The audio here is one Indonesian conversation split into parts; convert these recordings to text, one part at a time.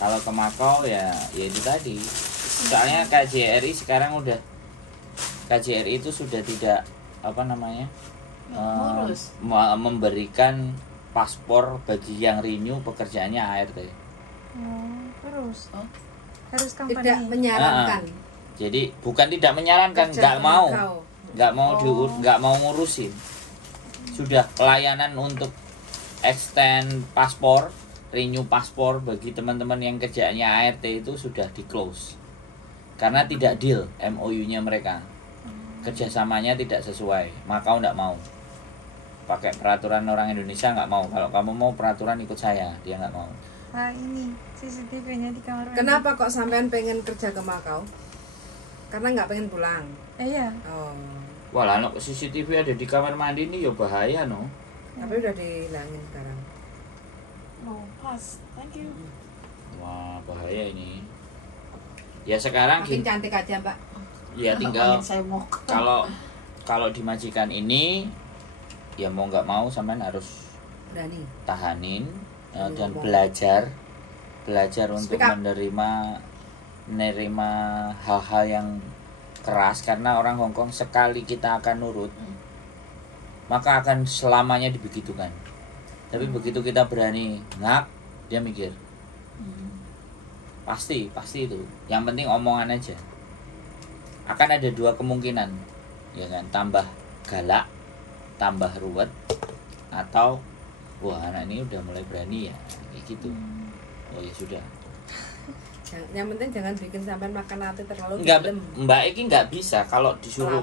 Kalau ke Makau ya itu tadi. Soalnya KJRI sekarang KJRI itu sudah tidak memberikan paspor bagi yang renew pekerjaannya ART. Terus harus kampanye. Tidak menyarankan. Jadi bukan tidak menyarankan, nggak mau ngurusin. Sudah pelayanan untuk extend paspor, renew paspor bagi teman-teman yang kerjaannya ART itu sudah di close. Karena tidak deal MOU-nya mereka. Kerjasamanya tidak sesuai. Makau nggak mau. Pakai peraturan orang Indonesia nggak mau. Kalau kamu mau peraturan ikut saya, dia nggak mau. Ini CCTV-nya di kamar mandi. Kenapa kok sampean pengen kerja ke Makau? Karena nggak pengen pulang. Iya. Oh. Wah, lah CCTV ada di kamar mandi ini ya bahaya no. Tapi udah dihilangin sekarang. Oh, pas. Thank you. Wah, bahaya ini. Ya sekarang Makin cantik aja, Mbak. Ya tinggal kalau dimajikan ini ya mau nggak mau sampean harus Berani. tahanin dan belajar untuk menerima hal-hal yang keras, karena orang Hongkong sekali kita akan nurut maka akan selamanya dibegitukan. Tapi begitu kita berani ngap, dia mikir pasti itu. Yang penting omongan aja. Akan ada dua kemungkinan, ya kan, tambah galak, tambah ruwet, atau wah anak ini udah mulai berani ya, kayak gitu. Oh ya sudah. Yang penting jangan bikin sampean makan hati terlalu. Mbak Eki nggak bisa kalau disuruh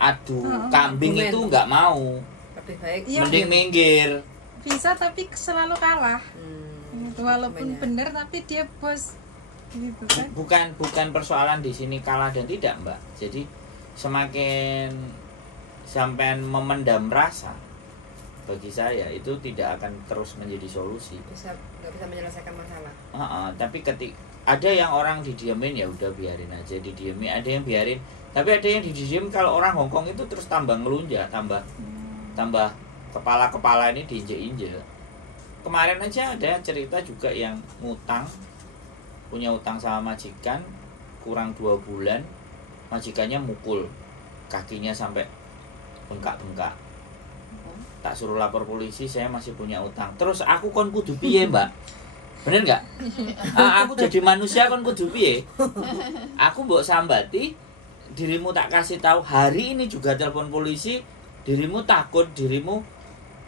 adu kambing itu nggak mau. Lebih baik mending minggir. Bisa tapi selalu kalah. Gitu, walaupun benar tapi dia bos. Gitu kan? Bukan persoalan di sini kalah dan tidak, Mbak. Jadi semakin sampean memendam rasa, bagi saya itu tidak akan terus menjadi solusi. Nggak bisa menyelesaikan masalah. Tapi ada yang orang didiemin ya udah biarin aja didiemin, ada yang biarin. Tapi ada yang didiem kalau orang Hongkong itu terus tambah ngelunjak, tambah kepala ini diinjek-injek. Kemarin aja ada cerita juga yang punya utang sama majikan kurang 2 bulan, majikannya mukul kakinya sampai bengkak-bengkak. Tak suruh lapor polisi, saya masih punya utang. Terus aku kon kudu piye, Mbak? Bener nggak? Aku jadi manusia kon kudu piye? Aku mbok sambati, dirimu tak kasih tahu hari ini juga telepon polisi, dirimu takut, dirimu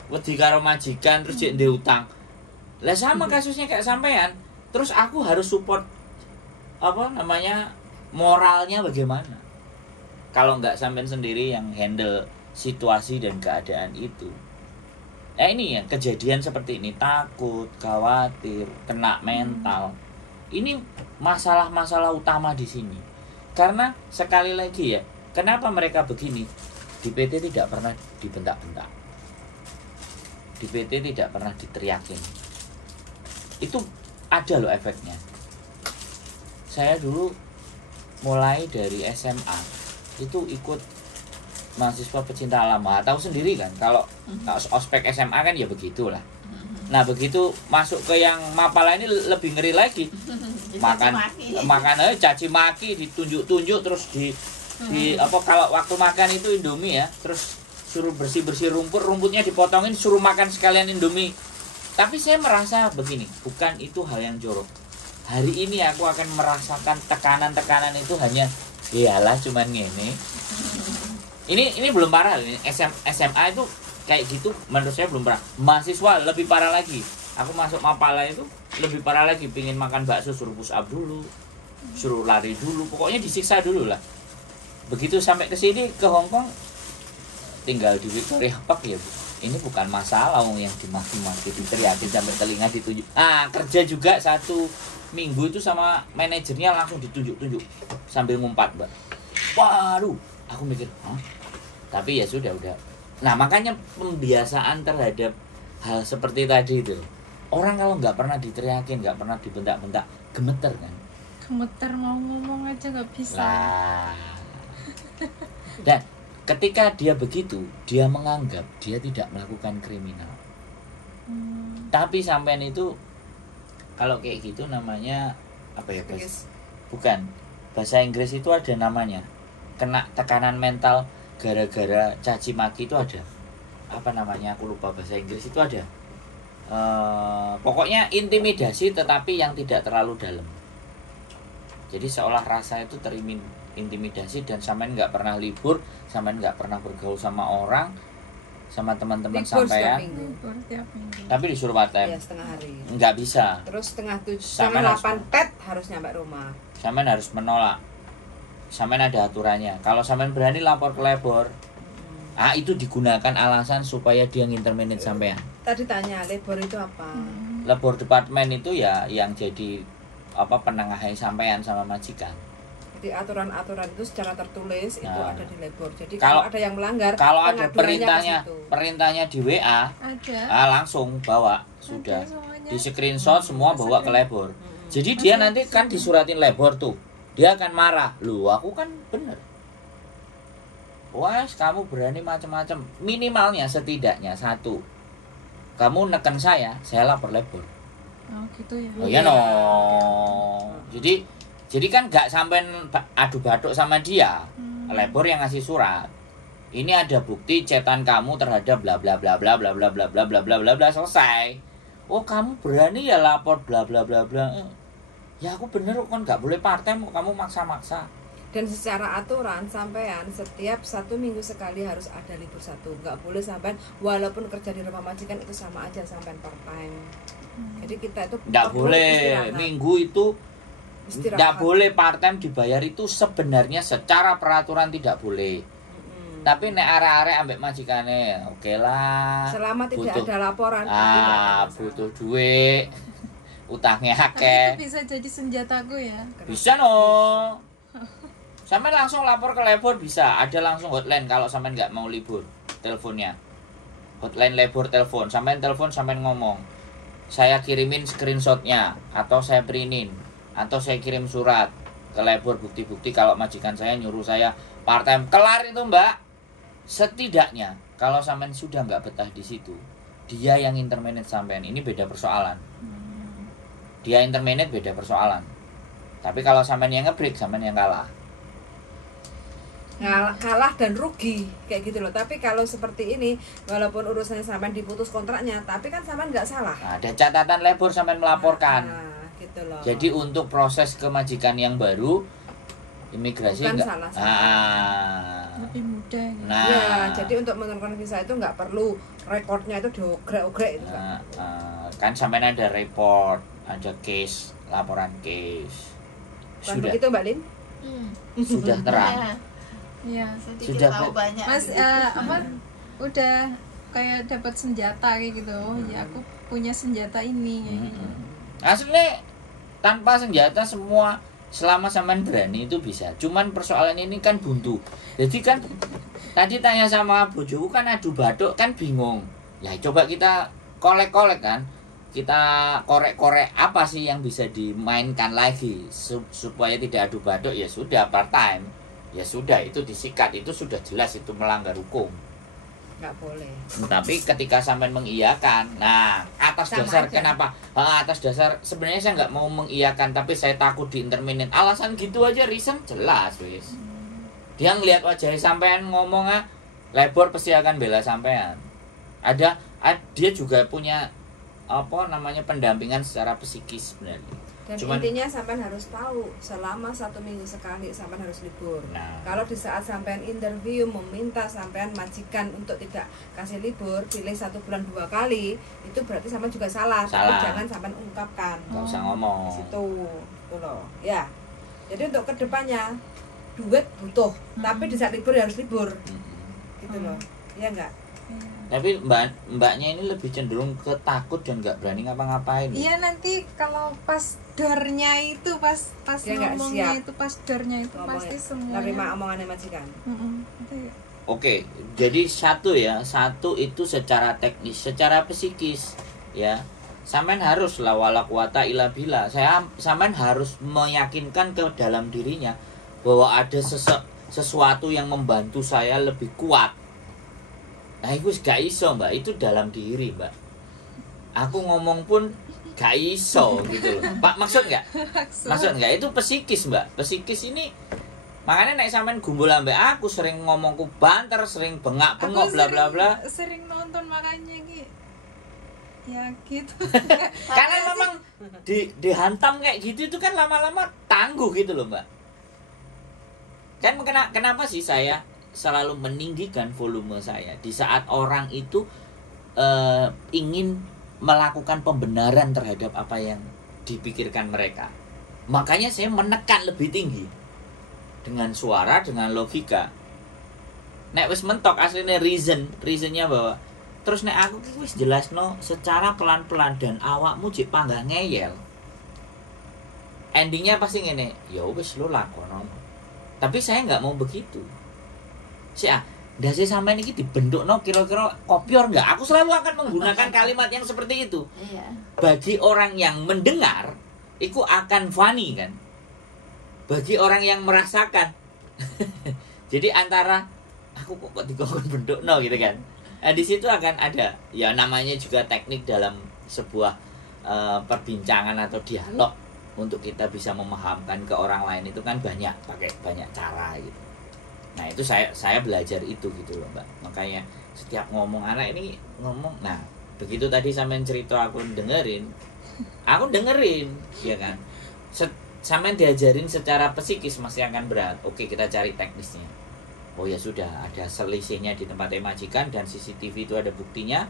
wedi karo majikan terus jek ndek utang. Lah sama kasusnya kayak sampean. Terus aku harus support moralnya bagaimana? Kalau nggak sampean sendiri yang handle situasi dan keadaan itu. Ini ya kejadian seperti ini, takut, khawatir, kena mental. Ini masalah-masalah utama di sini. Karena sekali lagi ya, kenapa mereka begini? Di PT tidak pernah dibentak-bentak. Di PT tidak pernah diteriakin. Itu ada loh efeknya. Saya dulu mulai dari SMA itu ikut mahasiswa pecinta alam. Tahu sendiri kan kalau ospek SMA kan ya begitulah. Nah begitu masuk ke yang Mapala ini lebih ngeri lagi. makan caci maki, ditunjuk-tunjuk, terus kalau waktu makan itu Indomie ya, terus suruh bersih-bersih rumputnya dipotongin, suruh makan sekalian Indomie. Tapi saya merasa begini, bukan itu hal yang jorok. Hari ini aku akan merasakan tekanan-tekanan itu hanya iyalah cuman ngene. Ini belum parah ini. SMA itu kayak gitu menurut saya belum parah. Mahasiswa lebih parah lagi. Aku masuk Mapala itu lebih parah lagi, pingin makan bakso suruh push up dulu, suruh lari dulu, pokoknya disiksa dulu lah. Begitu sampai ke sini ke Hongkong, tinggal di Victoria Park ya Bu. Ini bukan masalah yang dimaki-maki, diteriakin sampai telinga ditunjuk. Kerja juga 1 minggu itu sama manajernya langsung ditunjuk-tunjuk sambil ngumpat, Mbak. Waduh, aku mikir, tapi ya sudah udah. Nah makanya pembiasaan terhadap hal seperti tadi itu, orang kalau nggak pernah diteriakin, nggak pernah dibentak-bentak, gemeter kan? Gemeter mau ngomong aja nggak bisa. Lah. Dan ketika dia begitu, dia menganggap dia tidak melakukan kriminal. Tapi sampean itu kalau kayak gitu namanya apa ya, Psikis. bukan, bahasa Inggris itu ada namanya, kena tekanan mental gara-gara caci maki itu ada, apa namanya, aku lupa bahasa Inggris itu ada. Pokoknya intimidasi tetapi yang tidak terlalu dalam. Jadi seolah rasa itu terintimidasi dan sampean nggak pernah libur, sampean nggak pernah bergaul sama orang, sama teman-teman Libur setiap sampean, minggu. Libur tiap minggu. tapi disuruh part Iya, time. setengah hari. Nggak bisa. Terus setengah Sampai 8 tet harus nyampe rumah. Sampean harus menolak. Sampean ada aturannya. Kalau sampean berani lapor ke labor, itu digunakan alasan supaya dia nginterminate sampean. Tadi tanya labor itu apa? Labor departemen itu ya yang jadi apa, penengahnya sampean sama majikan. Jadi aturan-aturan itu secara tertulis itu Nah. ada di labor. Jadi Kalau- kalau ada yang melanggar, Kalau ada pengaduannya ke situ. perintahnya di WA, Ada. langsung bawa, sudah Ada semuanya. di screenshot semua bawa ke labor. Jadi Masih dia nanti kan ada. disuratin labor tuh, dia akan marah. Loh, aku kan bener. Wah, kamu berani macam-macam. Minimalnya setidaknya satu, kamu neken saya lapor labor. Oh gitu ya. Oh ya Iya. no. Jadi kan nggak sampai adu batuk sama dia. Labor yang ngasih surat. Ini ada bukti cetan kamu terhadap bla bla bla bla bla bla bla bla bla bla bla bla, selesai. Oh, kamu berani ya lapor bla bla bla bla. Ya aku bener kan nggak boleh part time, kamu maksa-maksa. Dan secara aturan sampean setiap 1 minggu sekali harus ada libur 1. Nggak boleh sampean walaupun kerja di rumah majikan itu sama aja sampean part time. Jadi kita itu Nggak perlu boleh. istirahat. Minggu itu Istirahat. nggak boleh part time dibayar, itu sebenarnya secara peraturan tidak boleh. Tapi nek arek-arek ambek majikane, oke lah. Selama tidak Butuh- ada laporan itu nggak ada masalah. butuh duit, utangnya Tapi akeh. itu bisa jadi senjataku ya. Bisa no. Sampai langsung lapor ke labor bisa. Ada langsung hotline kalau sampai nggak mau libur. Teleponnya. Hotline labor telepon. Sampai telepon sampai ngomong. Saya kirimin screenshotnya atau saya printin atau saya kirim surat ke labor bukti-bukti kalau majikan saya nyuruh saya part time. Kelar itu, Mbak. Setidaknya kalau sampean sudah nggak betah di situ, dia yang interminate sampean, ini beda persoalan. Dia interminate beda persoalan. Tapi kalau sampean yang ngebreak, sampean yang kalah. Kalah dan rugi kayak gitu loh. Tapi kalau seperti ini walaupun urusannya sampean diputus kontraknya, tapi kan sampean nggak salah. Ada catatan labor sampean melaporkan. Nah, gitu loh. Jadi untuk proses kemajikan yang baru, imigrasi Bukan enggak. salah sampean. Lebih mudah gitu. Nah, Ya, jadi untuk menentukan visa itu nggak perlu rekornya itu diogrek-ogrek itu kan. kan sampean ada report, ada case, laporan case. Bukan Sudah, begitu Mbak Lin? sudah terang. Ya, Iya. sedikit Sudah, tahu Bu. banyak. Mas apa udah kayak dapat senjata kayak gitu. Oh ya aku punya senjata ini kayak gitu. Aslinya tanpa senjata semua, selama sampean berani itu bisa. Cuman persoalannya ini kan buntu. Jadi kan tadi tanya sama bojoku kan adu batuk kan bingung. Ya coba kita kolek-kolek kan. Kita korek-korek apa sih yang bisa dimainkan lagi supaya tidak adu batuk. Ya sudah part time. Ya sudah, itu disikat, itu sudah jelas itu melanggar hukum. Nggak boleh. Tapi ketika sampai mengiyakan, nah atas Sama dasar aja. kenapa? Atas dasar sebenarnya saya nggak mau mengiyakan, tapi saya takut di interminate. Alasan gitu aja, reason jelas, wis. Dia ngelihat wajah sampean ngomong labor pasti akan bela sampean. Dia juga punya apa namanya pendampingan secara psikis sebenarnya. Dan Cuman- intinya sampean harus tahu selama 1 minggu sekali sampean harus libur. Nah. Kalau di saat sampean interview meminta sampean majikan untuk tidak kasih libur, pilih 1 bulan 2 kali, itu berarti sampean juga salah. Tapi Salah. jangan sampean ungkapkan. Nggak usah ngomong. Di situ, gitu loh. Ya. Jadi untuk kedepannya duit butuh, tapi di saat libur ya harus libur, gitu loh. Iya enggak? Tapi mbaknya ini lebih cenderung ke takut dan nggak berani ngapa-ngapain. Iya nanti kalau pas dornya itu pas Dia nggak ngomongnya siap. itu pas dornya itu Ngomongnya, pasti nerima semuanya. omongannya majikan. Itu ya. Oke, jadi satu itu secara teknis, secara psikis, ya. Sampean harus la wala quwata illa billah. Sampean harus meyakinkan ke dalam dirinya bahwa ada sesuatu yang membantu saya lebih kuat. Nah, itu gak iso, Mbak. Itu dalam diri, Mbak. Aku ngomong pun gak iso gitu loh. Pak, maksud nggak itu psikis, Mbak. Psikis ini makanya nek sampean gumbul ambek aku sering ngomongku banter, sering bengak-bengok bla bla bla. Sering nonton makanya ya gitu. Karena memang dihantam kayak gitu itu kan lama-lama tangguh gitu loh, Mbak. Kan kenapa sih saya selalu meninggikan volume saya di saat orang itu ingin melakukan pembenaran terhadap apa yang dipikirkan mereka. Makanya saya menekan lebih tinggi dengan suara, dengan logika. Nek wis mentok aslinya reasonnya bahwa terus nek aku wis jelasno secara pelan-pelan dan awakmu jek panggah ngeyel. Endingnya pasti ngene, ya wis lu lakono. Tapi saya nggak mau begitu. Ndase sampean iki dibendukno kira-kira kopior enggak? Aku selalu akan menggunakan kalimat yang seperti itu. Iya. Bagi orang yang mendengar, itu akan funny kan. Bagi orang yang merasakan. Jadi antara aku kok dikongkon bendukno gitu kan. Nah, di situ akan ada ya namanya juga teknik dalam sebuah perbincangan atau dialog untuk kita bisa memahamkan ke orang lain itu kan pakai banyak cara gitu. Nah itu saya belajar itu gitu loh Mbak. Makanya setiap ngomong anak ini ngomong, nah begitu tadi sampean cerita aku dengerin ya kan. Sampean diajarin secara psikis masih akan berat. Oke, kita cari teknisnya. Oh ya sudah, ada selisihnya di tempatnya majikan dan CCTV itu ada buktinya.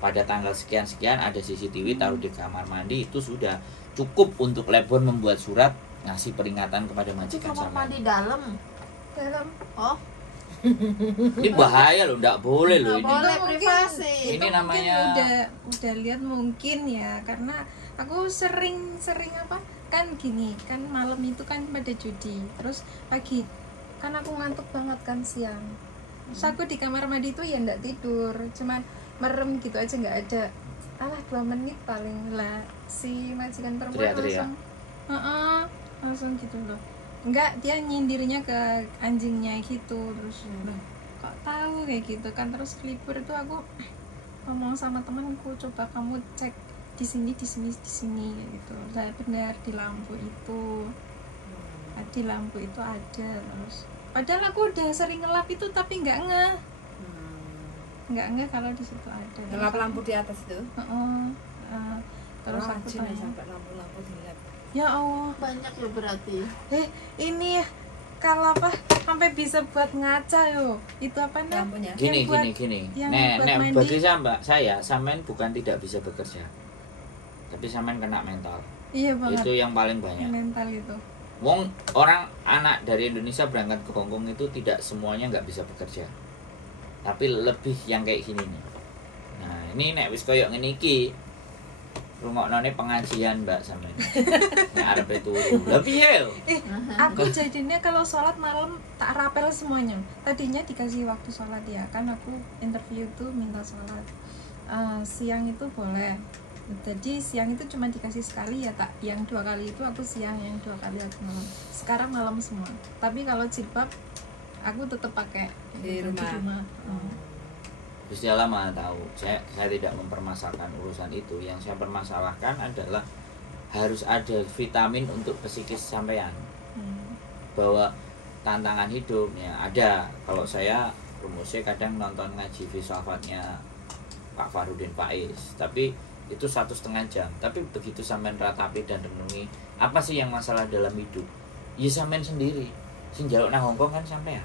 Pada tanggal sekian-sekian ada CCTV taruh di kamar mandi, itu sudah cukup untuk Lebon membuat surat ngasih peringatan kepada majikan. Itu kamar mandi dalam. Oh. Ini bahaya loh, enggak boleh loh ini. Boleh privasi. Ini namanya udah lihat mungkin ya, karena aku sering apa kan gini kan, malam itu kan pada judi, terus pagi kan aku ngantuk banget kan siang, terus aku di kamar mandi itu ya ndak tidur, cuman merem gitu aja, nggak ada 2 menit paling lah si majikan perempuan langsung gitu loh. Enggak, dia nyindirnya ke anjingnya gitu, terus kok tahu kayak gitu kan. Terus libur itu aku ngomong sama temanku, coba kamu cek di sini kayak gitu. Saya benar di lampu itu ada. Terus padahal aku udah sering ngelap itu tapi nggak ngeh kalau di situ ada. Ngelap lampu di atas itu. Terus aku tanya, sampai lampu dilap. Ya Allah, Banyak ya berarti. Ini ya kalau apa sampai bisa buat ngaca yo. Itu apa lampunya? Gini. Nek bagi saya sampean bukan tidak bisa bekerja. Tapi sampean kena mental. Iya banget. Itu yang paling banyak. Mental itu. Wong orang anak dari Indonesia berangkat ke Hongkong itu tidak semuanya nggak bisa bekerja. Tapi lebih yang kayak gini nih. Nah, ini nek wis koyo ngene iki rungoknone pengajian Mbak sampean. Nek arepe turu. Lah piye? Aku jadinya kalau sholat malam tak rapel semuanya. Tadinya dikasih waktu sholat ya, kan aku interview tuh minta sholat siang itu boleh. Jadi siang itu cuma dikasih sekali ya, tak yang 2 kali itu aku siang, yang 2 kali aku malam. Sekarang malam semua. Tapi kalau jilbab aku tetap pakai di rumah. Gusti Allah Maha tahu. Saya tidak mempermasalahkan urusan itu. Yang saya permasalahkan adalah harus ada vitamin untuk psikis sampean. Bahwa tantangan hidupnya ada. Kalau saya rumusnya kadang nonton ngaji filsafatnya Pak Farudin Faiz, tapi itu 1,5 jam. Tapi begitu sampean ratapi dan renungi apa sih yang masalah dalam hidup, ya sampean sendiri. Sing njaluk nang Hongkong kan sampean.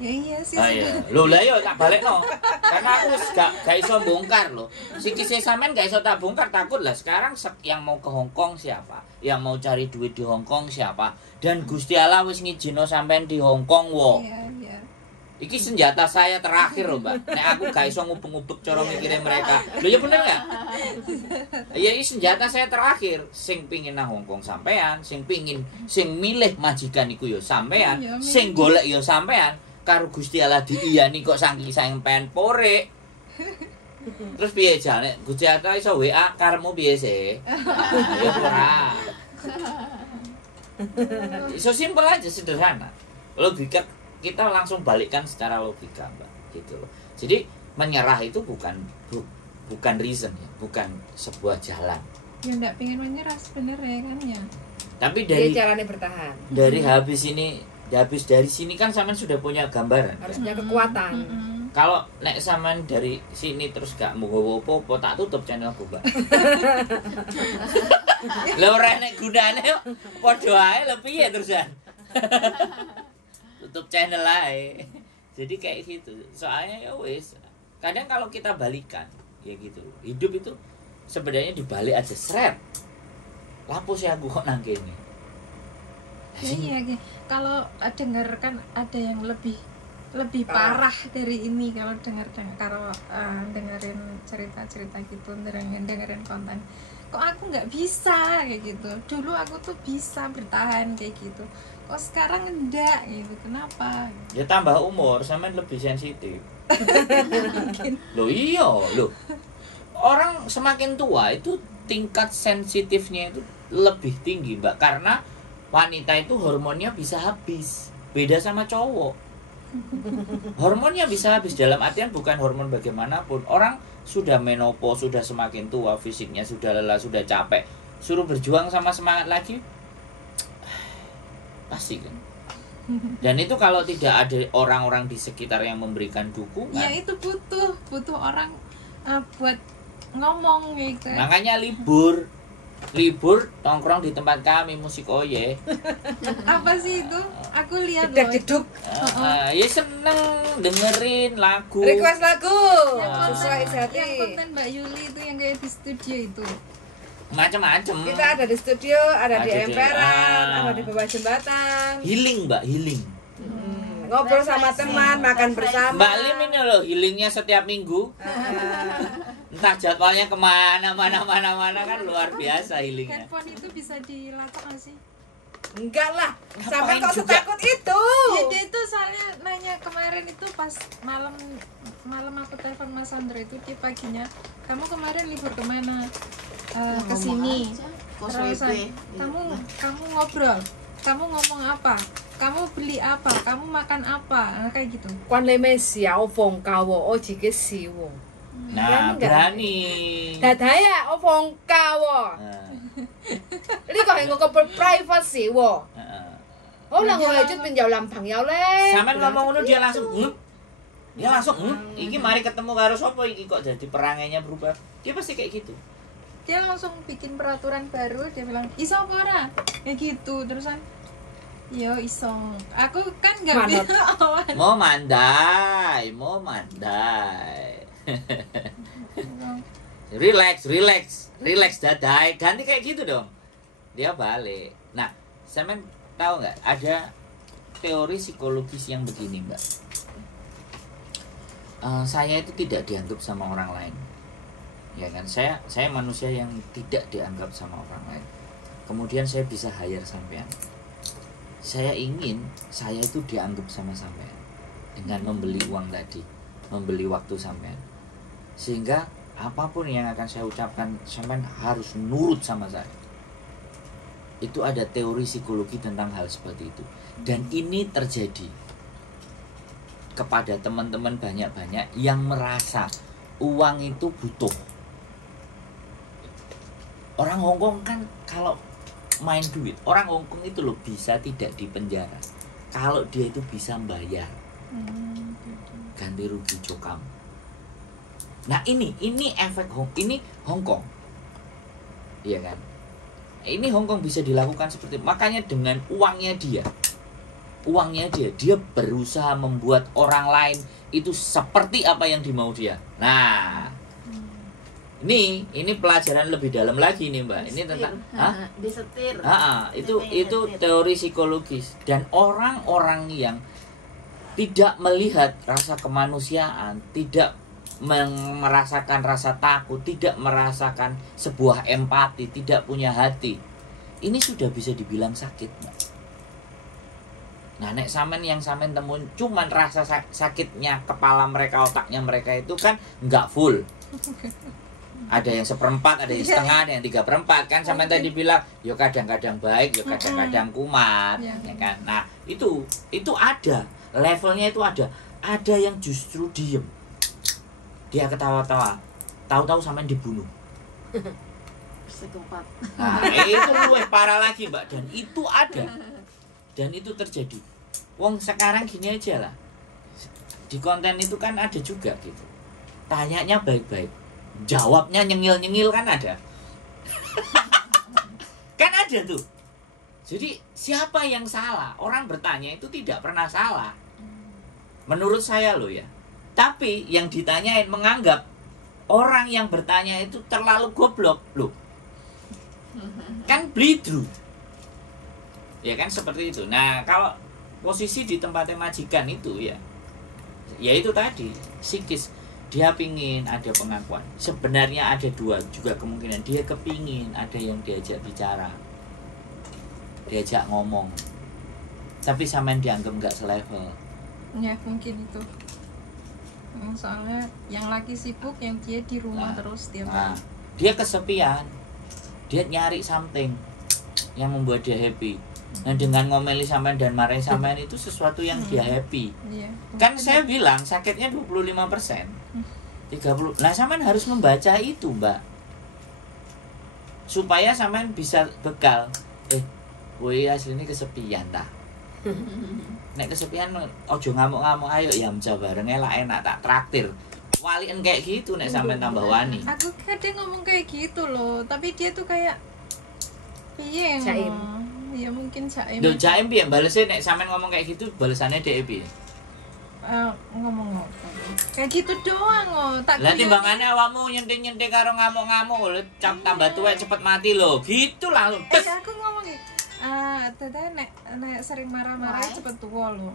Ya iya sih. Iya. Lho lah yo tak balekno. Karena aku gak iso bongkar lho. Sikise sampean gak iso tak bongkar, takut lah sekarang yang mau ke Hongkong siapa? Yang mau cari duit di Hongkong siapa? Dan Gusti Allah wis ngijino sampean di Hongkong wo. Iya. Iki senjata saya terakhir loh Mbak. Nek aku gak iso ngubek-ngubek cara mikirnya mereka. Lho ya bener gak? Iya, ini senjata saya terakhir. Sing pingin nang Hongkong sampean, sing milih majikan iku yo sampean, sing golek yo sampean. Karo Gusti Allah diiyani kok saking pengen porek. Terus piye jane? Gusti Allah iso WA karepmu piye sih? Ya ora. Iso simpel aja, sederhana. Logika kita langsung balikkan secara logika, Mbak, gitu loh. Jadi menyerah itu bukan reason ya, bukan sebuah jalan. ya nggak pengen menyerah sebenarnya kan ya. Tapi Dia dari caranya bertahan. habis dari sini kan sampean sudah punya gambaran. Harus punya kekuatan. Kalau nek sampean dari sini terus gak mau apa-apa tak tutup channel aku, Mbak. Lah ora nek gunane padha ae lho piye terusan. Tutup channel ae. Jadi kayak gitu. Soalnya ya wis. Kadang kalau kita balikan ya gitu. Hidup itu sebenarnya dibalik aja seret. Lapo sih aku kok nang kene. Ya, iya. Kalau dengar kan ada yang lebih parah dari ini kalau dengerin cerita-cerita gitu, dengerin konten. Kok aku nggak bisa kayak gitu. Dulu aku tuh bisa bertahan kayak gitu. Kok sekarang enggak gitu. Kenapa? Ya tambah umur, sampean lebih sensitif. Loh iya, loh. Orang semakin tua itu tingkat sensitifnya itu lebih tinggi, Mbak, karena wanita itu hormonnya bisa habis. Beda sama cowok. Hormonnya bisa habis dalam artian bukan hormon bagaimanapun. Orang sudah menopause, sudah semakin tua, fisiknya sudah lelah, sudah capek, suruh berjuang sama semangat lagi, pasti kan. Dan itu kalau tidak ada orang-orang di sekitar yang memberikan dukungan, Ya itu butuh orang buat ngomong gitu. makanya libur nongkrong di tempat kami musik oye. Apa sih itu? Aku lihat Tidak loh. jeduk. Ya seneng dengerin lagu. Request lagu. Yang Sesuai konten, hati. yang konten Mbak Yuli itu yang kayak di studio itu. Macem-macem. Kita ada di studio, ada di Ada di- emperan, ah. ada di bawah jembatan. Healing, Mbak, healing. Ngobrol sama teman, makan bersama. Mbak Lim ini loh healingnya setiap minggu. Entah jadwalnya kemana kan luar biasa healingnya. Handphone itu bisa dilatok nggak sih? Enggak lah, sampai Ngapain kok juga? setakut itu. Ya dia itu soalnya nanya kemarin itu pas malam aku telepon Mas Sandro itu di paginya, kamu kemarin libur kemana? Ke sini. Terus kamu ngobrol, kamu ngomong apa? Kamu beli apa? Kamu makan apa? Nah, kayak gitu. 關你咩事啊？我放假喎，我自己試喎。 Nah, berani. 太太啊，我放假喎， Nah, 呢個係我個 private 事喎。 nah. 可能我係出邊有男朋友咧。 Sampai ngomong ngono dia langsung dia langsung iki mari ketemu karo sapa iki kok jadi perangainya berubah. Dia pasti kayak gitu. Dia langsung bikin peraturan baru, dia bilang, "Iso apa ora?" Kayak gitu. Terusan yo iso. Aku kan nggak Manut. bisa. Mau mandai. Relax dadai. Ganti kayak gitu dong. Dia balik. Nah, sampean tahu nggak ada teori psikologis yang begini, Mbak. Saya itu tidak dianggap sama orang lain. Ya kan? Saya manusia yang tidak dianggap sama orang lain. Kemudian saya bisa hire sampean. Saya ingin saya itu dianggap sama sampean dengan membeli uang tadi, membeli waktu sampean. Sehingga apapun yang akan saya ucapkan sampean harus nurut sama saya. Itu ada teori psikologi tentang hal seperti itu. Dan ini terjadi kepada teman-teman banyak-banyak yang merasa uang itu butuh. Orang Hongkong kan kalau main duit, orang Hongkong itu loh bisa tidak dipenjara kalau dia itu bisa bayar ganti rugi jokam. Nah ini efek ini Hongkong, iya kan? Ini Hongkong bisa dilakukan seperti itu. Makanya dengan uangnya dia berusaha membuat orang lain itu seperti apa yang dimau dia. Nah, ini pelajaran lebih dalam lagi nih, Mbak. Ini tentang disetir. itu teori psikologis. Dan orang-orang yang tidak melihat rasa kemanusiaan, tidak merasakan rasa takut, tidak merasakan sebuah empati, tidak punya hati, ini sudah bisa dibilang sakit, Mbak. Nah, nek sampean yang sampean temuin cuman rasa sakitnya kepala mereka, otaknya mereka itu kan nggak full. Ada yang 1/4, ada yang setengah, ada yang 3/4 kan. Sampean tadi bilang, yo kadang-kadang baik, yo kadang-kadang kumat, ya kan. Nah, itu ada levelnya, itu ada. Ada yang justru diem. Dia ketawa-tawa, tahu-tahu sampean dibunuh. psikopat. Nah, itu luwih parah lagi, Mbak, dan itu ada. Dan itu terjadi. Wong sekarang gini aja lah. Di konten itu kan ada juga gitu. Tanyanya baik-baik. Jawabnya nyengil-nyengil kan ada. Kan ada tuh. Jadi siapa yang salah? Orang bertanya itu tidak pernah salah. Menurut saya loh ya. Tapi yang ditanyain menganggap orang yang bertanya itu terlalu goblok loh. Kan blidru. Ya kan seperti itu. Nah, kalau posisi di tempatnya majikan itu ya itu tadi psikis, dia pingin ada pengakuan. Sebenarnya ada dua juga kemungkinan, dia kepingin ada yang diajak bicara, diajak ngomong, tapi sampean dianggap nggak selevel. Ya mungkin itu. Soalnya yang laki sibuk, yang dia di rumah terus tiap hari. Dia kesepian, dia nyari something yang membuat dia happy. Nah, dengan ngomeli sampean dan marahin sampean itu sesuatu yang dia happy. Iya, Kan saya bilang sakitnya 25%. 30. Nah, sampean harus membaca itu, Mbak. Supaya sampean bisa bekal. Woi aslinya kesepian ta. Nek kesepian ojo ngamuk-ngamuk, ayo ya mencoba bareng lah, enak tak traktir. Walien kayak gitu nek sampean tambah wani. Aku kadang ngomong kayak gitu loh, tapi dia tuh kayak piye Jaim. Ya mungkin jaim. Lho jaim piye balesnya nek sampean ngomong kayak gitu, balesannya dhek piye? Ngomong kayak gitu doang oh. Tak Lah guyon. timbangannya awakmu nyenting-nyenting karo ngamuk-ngamuk lho, cap tambah tuwek cepet mati lho. Gitu lah lho. Aku ngomong tete nek sering marah-marah cepet tua loh.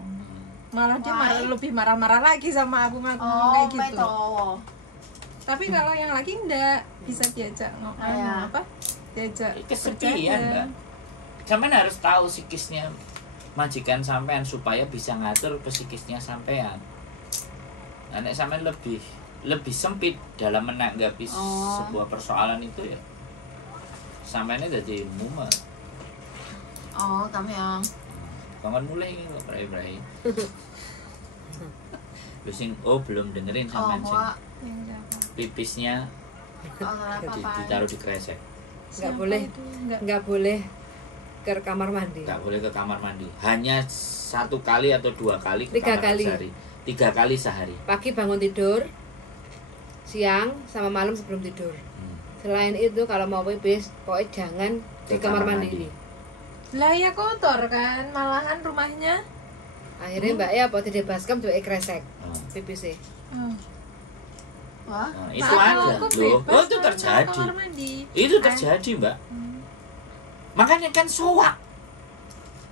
Malah dia lebih marah-marah lagi sama aku kayak gitu. Tapi kalau yang lagi enggak bisa diajak ngomong apa? Diajak Kesepian, Mbak. Sampean harus tahu psikisnya majikan sampean supaya bisa ngatur psikisnya sampean. Nah, nek sampean lebih sempit dalam menanggapi sebuah persoalan itu ya. Sampeannya jadi mumet. Oh, kami yang Bangun mulai ini kok brai-brai. Belum dengerin sampean sing pipisnya ditaruh di kresek. Nggak boleh ke kamar mandi. Nggak boleh ke kamar mandi. Hanya 1 kali atau 2 kali ke 3 kamar kali. sehari. 3 kali sehari. Pagi bangun tidur, siang sama malam sebelum tidur. Selain itu kalau mau pipis, pokoknya jangan di kamar mandi ini. Lah ya kotor kan, malahan rumahnya. Akhirnya mbak ya apa tidak baskom tuh kresek pipisnya. wah, Nah, itu ada loh. Oh, itu terjadi. Kamar mandi. Itu terjadi, Mbak. Makanya kan soak.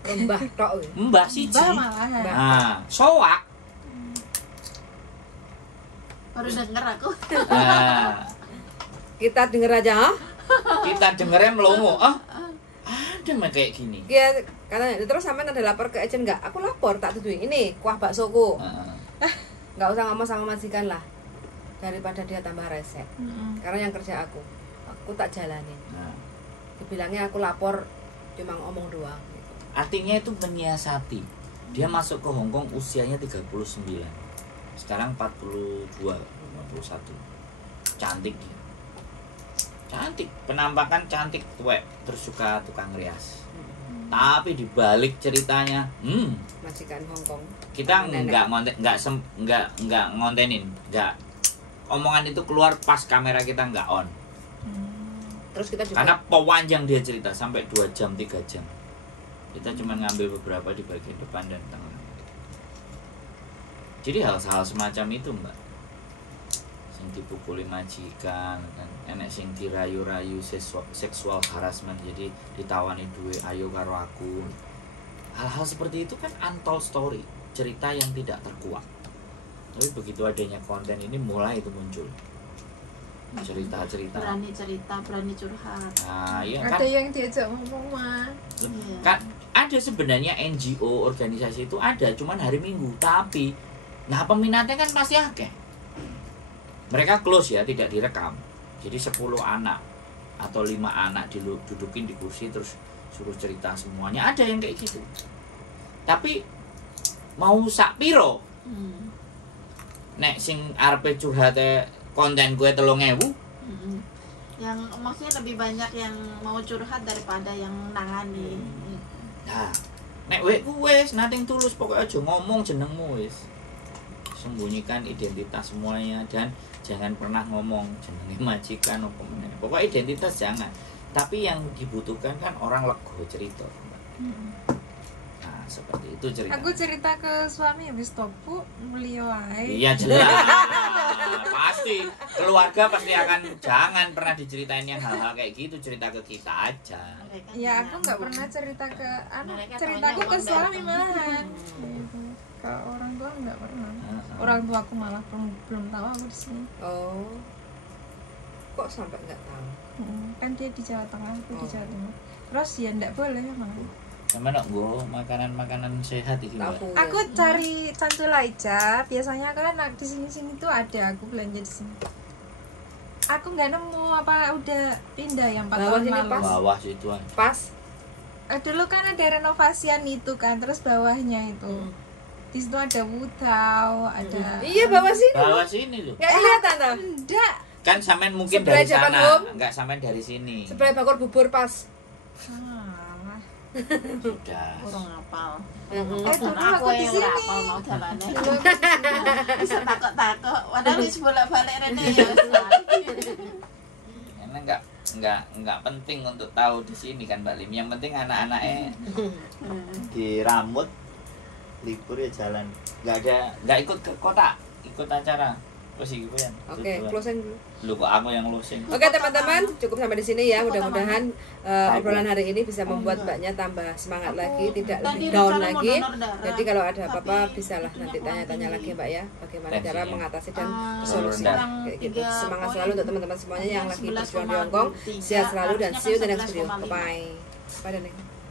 Mbah tok. Mbak siji. Malahan. Nah, soak. baru denger aku. Nah, Kita denger aja. kita dengernya melongo. Ada mah kayak gini. Ya katanya terus sampai ada lapor ke agent nggak? Aku lapor tak tuduhin ini kuah baksoku. Nggak usah ngomong sama majikan lah. Daripada dia tambah resek. Karena yang kerja aku tak jalanin. Nah, Dibilangnya aku lapor cuma ngomong doang. artinya itu menyiasati. Dia masuk ke Hong Kong usianya 39. Sekarang 42, 51. Cantik dia. Cantik, penampakan cantik, tuwek, terus suka tukang rias. Tapi dibalik ceritanya, Majikan Hong Kong. kita nggak ngontenin, nggak omongan itu keluar pas kamera kita nggak on. Terus kita juga Karena pewanjang dia cerita sampai 2 jam 3 jam. Kita cuma ngambil beberapa di bagian depan dan tengah. Jadi hal-hal semacam itu, Mbak. Sing dipukuli majikan kan, enek sing dirayu-rayu seksual harassment, jadi ditawani duit ayo karo aku. Hal-hal seperti itu kan untold story, cerita yang tidak terkuak. Tapi begitu adanya konten ini mulai itu muncul cerita-cerita. Berani cerita, berani curhat. Nah, ya kan. Ada yang diajak ngomong mah. Iya. Kan ada sebenarnya NGO organisasi itu ada, cuman hari Minggu. Tapi nah peminatnya kan pasti akeh. Mereka close ya, tidak direkam. Jadi 10 anak atau 5 anak didudukin di kursi terus suruh cerita semuanya. Ada yang kayak gitu. Tapi mau sak piro? Nek sing arepe curhate konten gue 3.000. Yang maksudnya lebih banyak yang mau curhat daripada yang nangani. Nah, nek wis nating tulus pokoknya aja ngomong jenengmu wis. Sembunyikan identitas semuanya dan jangan pernah ngomong jenenge majikan apa meneh. Pokoknya identitas jangan. Tapi yang dibutuhkan kan orang lego cerita. Nah, seperti itu cerita. Aku cerita ke suami habis topu beliau ae. Iya jelas. Pasti keluarga pasti akan jangan pernah diceritain yang hal-hal kayak gitu, cerita ke kita aja. Ya aku nggak pernah cerita ke anak, Mereka ceritaku taunya ke uang suami datang. malahan. Gitu. Ke orang tua nggak pernah. Orang tua aku malah belum tahu aku di sini. Oh. Kok sampai nggak tahu? Kan dia di Jawa Tengah, aku di Jawa Timur. Terus ya nggak boleh emang. Sama nak gue makanan-makanan sehat iki, Mbak. Tahu. Aku cari cancul aja. Biasanya kan di sini tuh ada, aku belanja di sini. Aku nggak nemu apa udah pindah yang 4 Bawah tahun sini lalu. pas. Bawah situ aja. Pas. Dulu kan ada renovasian itu kan, terus bawahnya itu. Di situ ada wudau, ada. Iya bawah sini. Bawah sini loh. Nggak kelihatan tau? Enggak. Kan sampean mungkin Sebelah dari Japan sana, Home. enggak sampean dari sini. Sebelah bakor bubur pas. Salah. Sudah. Kurang apal. dulu Aku aku di yang sini. ora apal mau jalannya. Bisa takut-takut. Padahal wis bolak-balik rene ya. Karena enggak penting untuk tahu di sini kan Mbak Lim. Yang penting anak-anaknya di rambut libur ya jalan. Enggak ikut ke kota, ikut acara. Terus gitu kan. Oke, closing dulu. Lu kok aku yang closing. Oke teman-teman, cukup sampai di sini ya. Mudah-mudahan obrolan hari ini bisa membuat mbaknya tambah semangat lagi, tidak lebih down lagi. Jadi kalau ada apa-apa bisalah nanti tanya-tanya lagi mbak ya, bagaimana cara mengatasi dan solusi kayak gitu. Semangat selalu untuk teman-teman semuanya yang lagi berjuang di Hongkong. Sehat selalu dan see you the next video. Bye bye. Bye Dani.